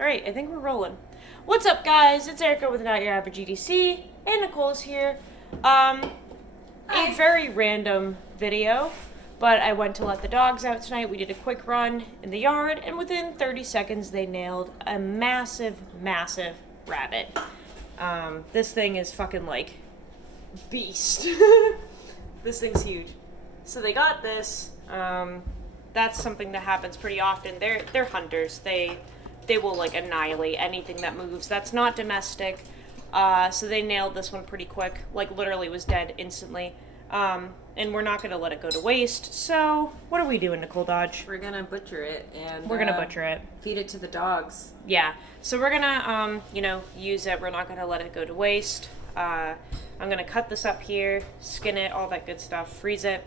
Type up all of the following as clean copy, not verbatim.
Alright, I think we're rolling. What's up, guys? It's Erica with Not Your Average EDC, and Nicole's here. A very random video, but I went to let the dogs out tonight. We did a quick run in the yard, and within 30 seconds, they nailed a massive, massive rabbit. This thing is fucking like beast. This thing's huge. So they got this. That's something that happens pretty often. They're hunters. They will like annihilate anything that moves. That's not domestic. So they nailed this one pretty quick. Like literally was dead instantly. And we're not gonna let it go to waste. So what are we doing, Nicole Dodge? We're gonna butcher it and We're gonna butcher it. feed it to the dogs. Yeah. So we're gonna use it. We're not gonna let it go to waste. I'm gonna cut this up here, skin it, all that good stuff, freeze it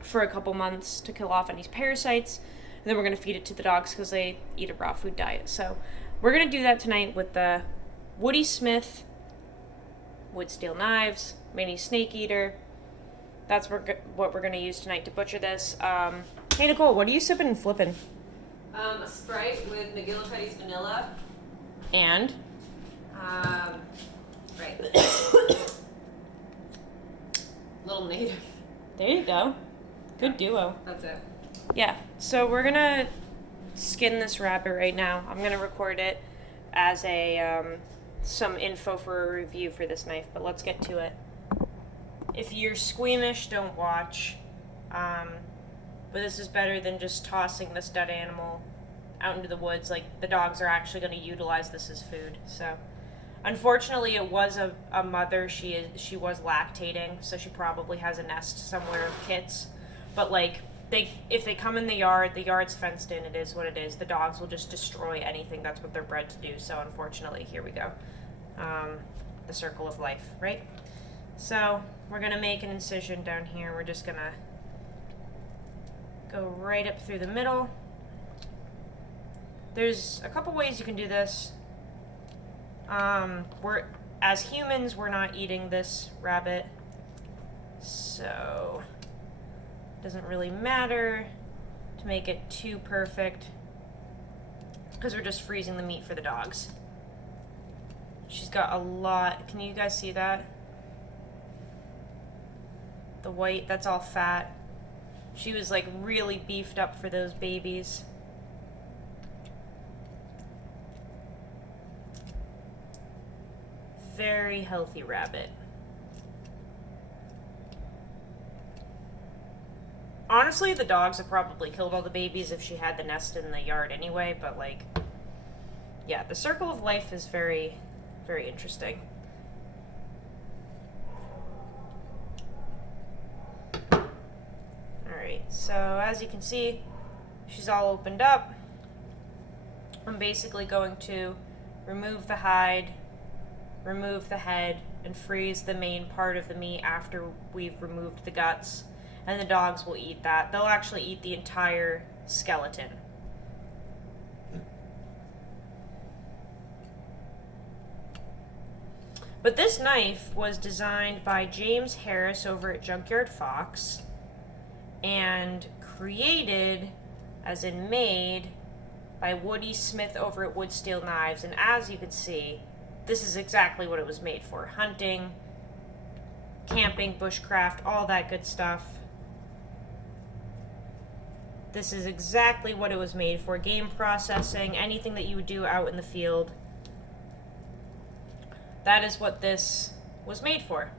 for a couple months to kill off any parasites, and then we're gonna feed it to the dogs because they eat a raw food diet. So we're gonna do that tonight with the Woody Smith wood steel knives, mini snake eater. That's what we're gonna use tonight to butcher this. Hey Nicole, what are you sipping and flipping? A Sprite with McGillicuddy's vanilla. And Right. Little Native. there you go. Good duo. That's it. Yeah, so we're gonna skin this rabbit right now. I'm gonna record it as a some info for a review for this knife, but let's get to it. If you're squeamish, don't watch. But this is better than just tossing this dead animal out into the woods. Like, the dogs are actually gonna utilize this as food. So, unfortunately, it was a mother. She was lactating, so she probably has a nest somewhere of kits. But like, if they come in the yard's fenced in. It is what it is. The dogs will just destroy anything. That's what they're bred to do. So unfortunately, here we go. The circle of life, right? So we're gonna make an incision down here. We're just gonna go right up through the middle. There's a couple ways you can do this. As humans, we're not eating this rabbit, so it doesn't really matter to make it too perfect because we're just freezing the meat for the dogs. She's got a lot. Can you guys see that? The white, that's all fat. She was like really beefed up for those babies. Very healthy rabbit. Honestly, the dogs have probably killed all the babies if she had the nest in the yard anyway, but like, yeah, the circle of life is very, very interesting. Alright, so as you can see, she's all opened up. I'm basically going to remove the hide, remove the head, and freeze the main part of the meat after we've removed the guts, and the dogs will eat that. They'll actually eat the entire skeleton. But this knife was designed by James Harris over at Junkyard Fox and created, as in made, by Woody Smith over at Wood Steel Knives. And as you can see, this is exactly what it was made for. Hunting, camping, bushcraft, all that good stuff. This is exactly what it was made for. Game processing, anything that you would do out in the field. That is what this was made for.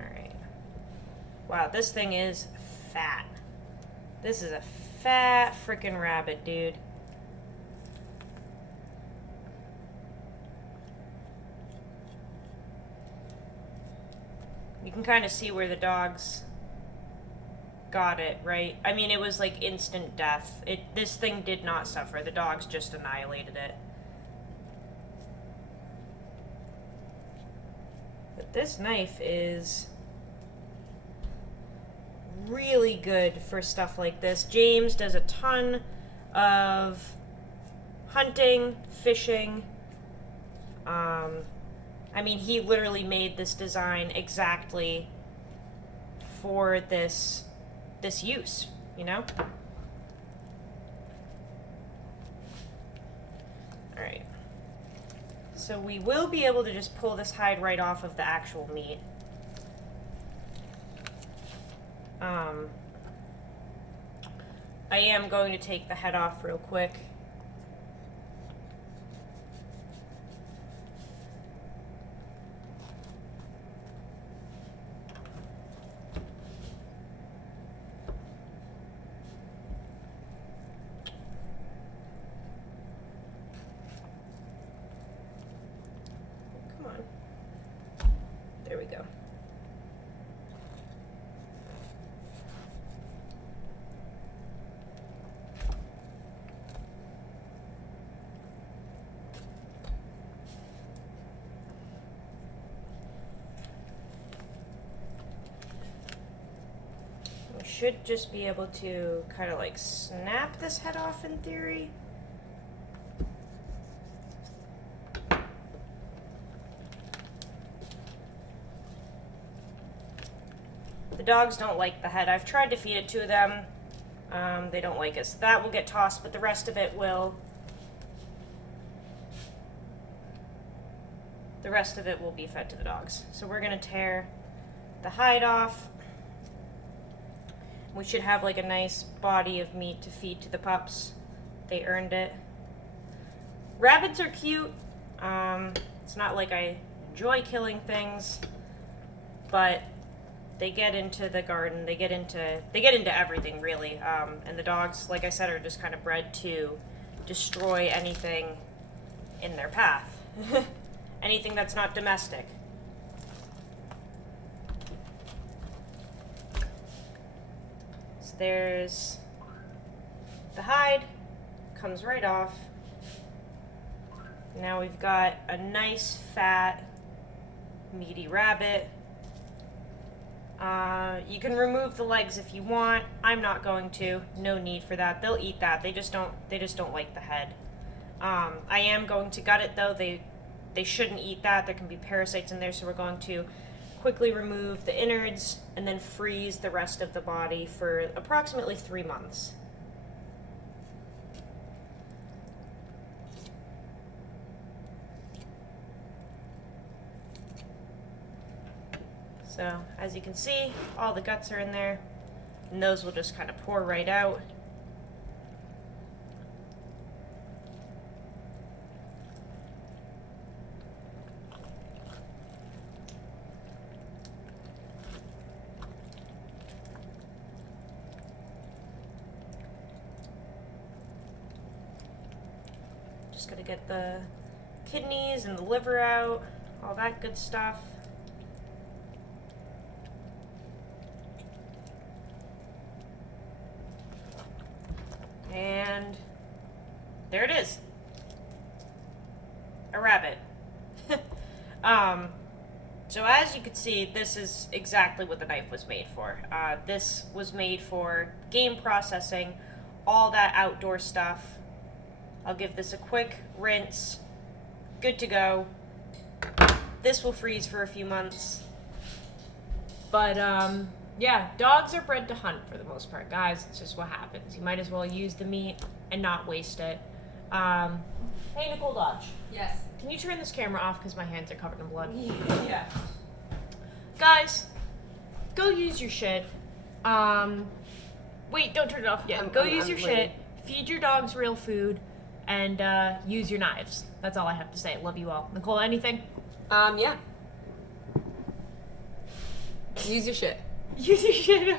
Alright. Wow, this thing is fat. This is a fat freaking rabbit, dude. You can kind of see where the dogs got it, right? I mean, it was like instant death. This thing did not suffer. The dogs just annihilated it. But this knife is really good for stuff like this. James does a ton of hunting, fishing. I mean, he literally made this design exactly for this use. you know? Alright. So we will be able to just pull this hide right off of the actual meat. I am going to take the head off real quick. Come on. There we go. We should just be able to kind of like snap this head off in theory. The dogs don't like the head. I've tried to feed it to them. They don't like it. So that will get tossed, but the rest of it will. The rest of it will be fed to the dogs. So we're gonna tear the hide off. We should have like a nice body of meat to feed to the pups. They earned it. Rabbits are cute. It's not like I enjoy killing things, but they get into the garden. They get into everything really. And the dogs, like I said, are just kind of bred to destroy anything in their path. Anything that's not domestic. So there's the hide, comes right off. Now we've got a nice fat meaty rabbit. You can remove the legs if you want. I'm not going to. No need for that. They'll eat that. They just don't like the head. I am going to gut it though. They shouldn't eat that. There can be parasites in there, so we're going to quickly remove the innards and then freeze the rest of the body for approximately 3 months. So, as you can see, all the guts are in there, and those will just kind of pour right out. Just gotta get the kidneys and the liver out, all that good stuff. And there it is. A rabbit. So as you can see, this is exactly what the knife was made for. This was made for game processing, all that outdoor stuff. I'll give this a quick rinse. Good to go. This will freeze for a few months. But, yeah, dogs are bred to hunt for the most part, guys. It's just what happens. You might as well use the meat and not waste it. Hey, Nicole Dodge. Yes. Can you turn this camera off because my hands are covered in blood? Yeah. Guys, go use your shit. Wait, don't turn it off yet. Go use your shit. Feed your dogs real food. And use your knives. That's all I have to say. Love you all. Nicole, anything? Yeah. Use your shit. Use your shit.